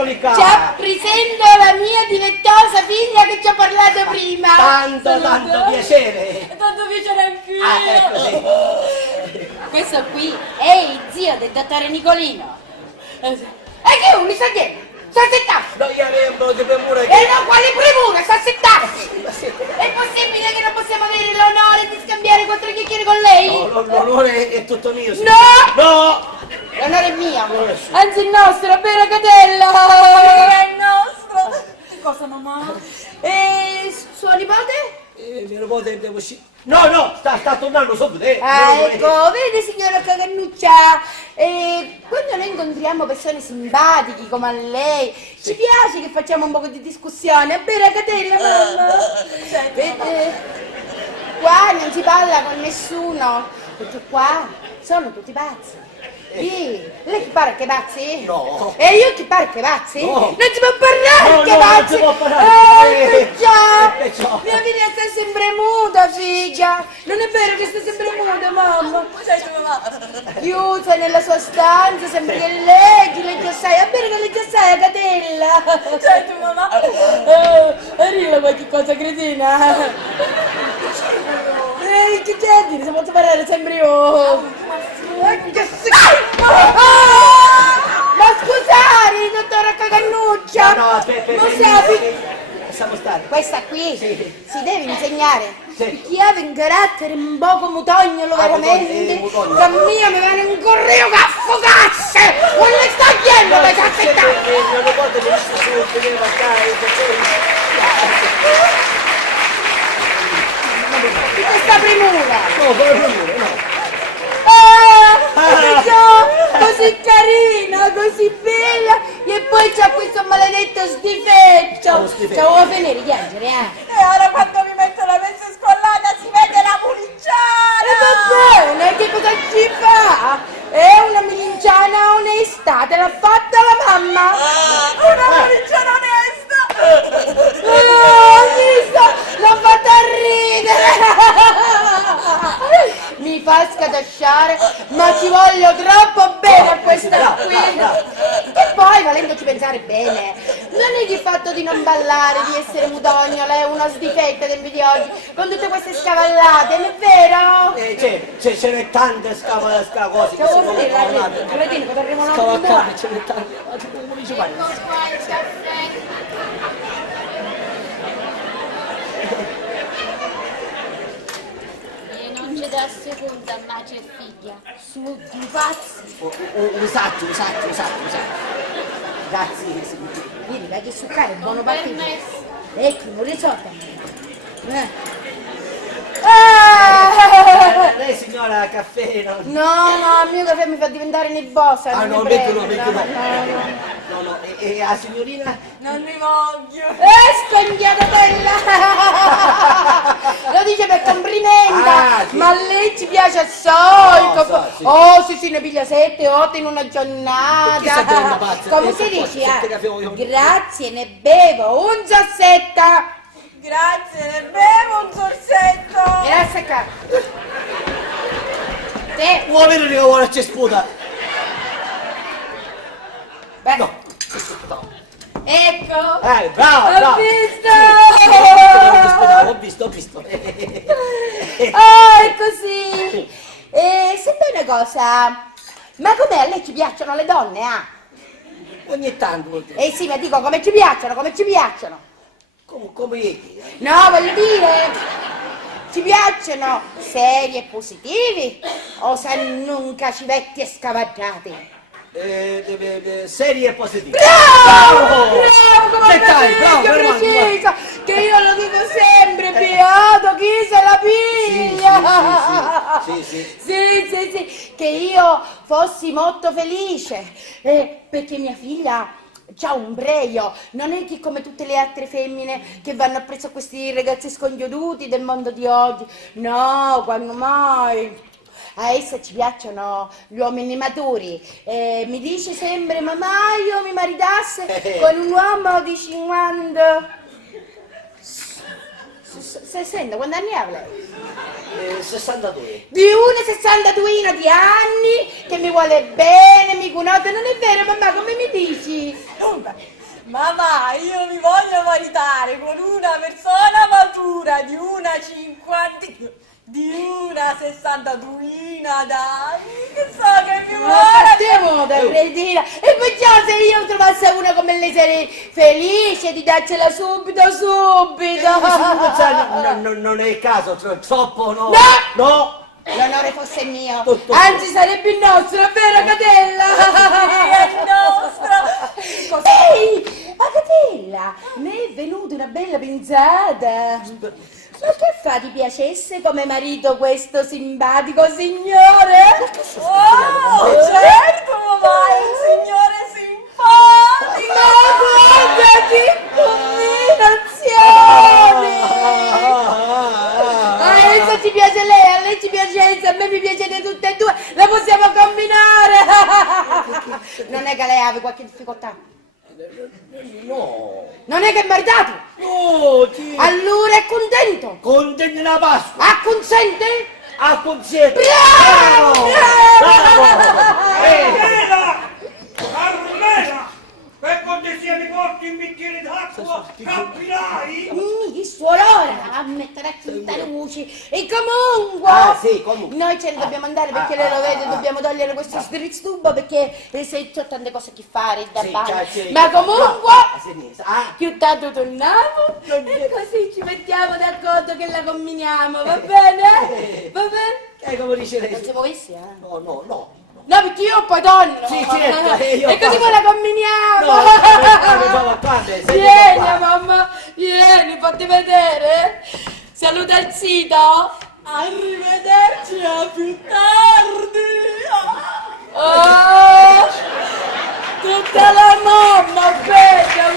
Eccoli qua. Ci presento la mia dilettosa figlia che ci ho parlato prima. Tanto piacere. Tanto piacere anch'io. Ecco sì. Questo qui è il zio del dottore Nicolino. E che mi sta dietro? Sta settando. No, io avevo di premura E che... no, quale premura? Sta settando. È possibile che non possiamo avere l'onore di scambiare quattro chiacchiere con lei? No, l'onore è tutto mio. Sì. No! No! L'onore è mio. L'onore è suo. Anzi il nostro, vero Catella? È il nostro. Che cosa, mamma? E suo nipote? Mio nipote devo uscire. No, sta tornando subito. Ecco, vede signora Cagannuccia, quando noi incontriamo persone simpatiche come a lei, ci piace che facciamo un po' di discussione, è vero Catella, mamma? Vede, qua non si parla con nessuno, perché qua sono tutti pazzi. Lei chi pare che pazzi? No. E io chi pare che pazzi? No. Non si può parlare No, che no, non pazzi! si può parlare. Perciò. Mia figlia sta sempre muta, figlia! Non è vero che sta sempre muta, mamma! Sai tu, mamma? Chiusa nella sua stanza, sempre che leggi assai, è vero che leggi assai, Catella! Sai tu, mamma? Arriva qualche cosa, cretina! Che c'è a dire? Se posso parlare sempre io! Ma scusate, dottora Cagannuccia! No, aspetta. Non sapi? Lasciamo stare. Questa qui Sì. si deve insegnare. Sì. Chi ha un carattere un poco mutognolo veramente, mutognolo. cammina mi viene un correo che affogasse! Non le sta chiedendo che ci aspetta! Mio nipote che si vedeva Di questa premura! No, premura, no. Così carina, così bella, e poi c'ha questo maledetto schifetto! Schifetto. Ci vuoi finire, piangere, E ora quando mi metto la messa scollata si vede la E pulicciana! va bene, che cosa ci fa? È una milinciana onesta, te l'ha fatta la mamma! Una pulicciana onesta! Visto? L'ho fatta ridere! Mi fa scatosciare, ma ci voglio troppo bene a questa qui! E poi, volendoci pensare bene, non è il fatto di non ballare, di essere mudognola, è una sdifetta del video oggi, con tutte queste scavallate, non è vero? Ce n'è tante cose che Cioè, si vuoi sono finire la trovate. cretino, potremmo non Scavalcate, ce n'è tante. Come dice mai? Ecco qua il caffè. Non c'è da seconda, Magia e figlia. Su di pazzi. Esatto. Grazie, signore. Vieni, vai che succare, buono partito. Permesso. Ecco, non risolta. Lei signora caffè, no? No, il mio caffè mi fa diventare nervosa. Ah, non no, ne metti prendo, no. No, e la signorina? Non mi voglio! Scondiatatella! Lo dice per complimenta, Ah, sì. ma a lei ci piace assai. No, sì. Oh, sì, ne piglia 7, 8 in una giornata. Chi sta bevendo, pazza? Come Sette si dice? caffè voglio. Grazie, ne bevo un sassetta. Grazie, ne bevo un sorsetto! Grazie, caro. Te, Vuole vedere che vuole c'è sputa? beh, No. ecco. Bravo! Ho visto! Ho visto. Oh, è così! E senti una cosa, ma com'è? A lei ci piacciono le donne, ah? Ogni tanto. Sì, ma dico, come ci piacciono? Come No, voglio dire, ci piacciono seri e positivi o se nunca civetti e scavaggiati? serie positive. Bravo, come Dettagli, bravo, preciso, che io lo dico sempre, beato chi se la piglia. Sì. Che io fossi molto felice, perché mia figlia c'ha un breio, non è che come tutte le altre femmine che vanno appresso a questi ragazzi scongiuduti del mondo di oggi, no, quando mai. A essa ci piacciono gli uomini maturi. Mi dice sempre, mamma, io mi maridasse con un uomo di 50. 60, quanti anni ha lei? 62. Di una 62 di anni che mi vuole bene, mi conosce, non è vero mamma, come mi dici? Mamma, io mi voglio maritare con una persona matura di una 50, di una 62 d'anni, che so che mi Ma vuole. partiamo da Credina e perciò se io trovassi una come lei sarei felice di darcela subito. Non è il caso, troppo no. No! No! L'onore fosse mio, Tutto anzi sarebbe il nostro, vero Catella? È il nostro. Ehi, Catella, mi è venuta una bella pensata. Ma che fa, ti piacesse come marito questo simpatico signore? Oh, certo, mamma, è un signore simpatico. Ma guarda che combinazione! Adesso ci piace lei, a lei ci piace Elsa, a me mi piacete tutte e due, la possiamo combinare! Non è che lei aveva qualche difficoltà? No! Non è che è maritato? No! Allora è contento? Contenti la Pasqua! Acconsente? A concerto! Bravo! Carmela! Carmela! Per cortesia mi porti un bicchiere d'acqua? Capirai? Mi suolora a mettere a tutta luce e comunque Sì, comunque. noi ce ne dobbiamo andare perché lei lo vede, dobbiamo togliere questo strizzubo perché se c'ho tante cose che fare da bagno, ma comunque più tanto torniamo e così ci mettiamo d'accordo che la combiniamo, va bene? Va bene? Come dice lei? Non siamo messi, No. No, perché io poi torno. Sì, certo, io e così passo. poi la combiniamo. Vieni, mamma, vieni, fatti vedere. Saluta il sito. Arrivederci, a più tardi. Oh, tutta la mamma, bella,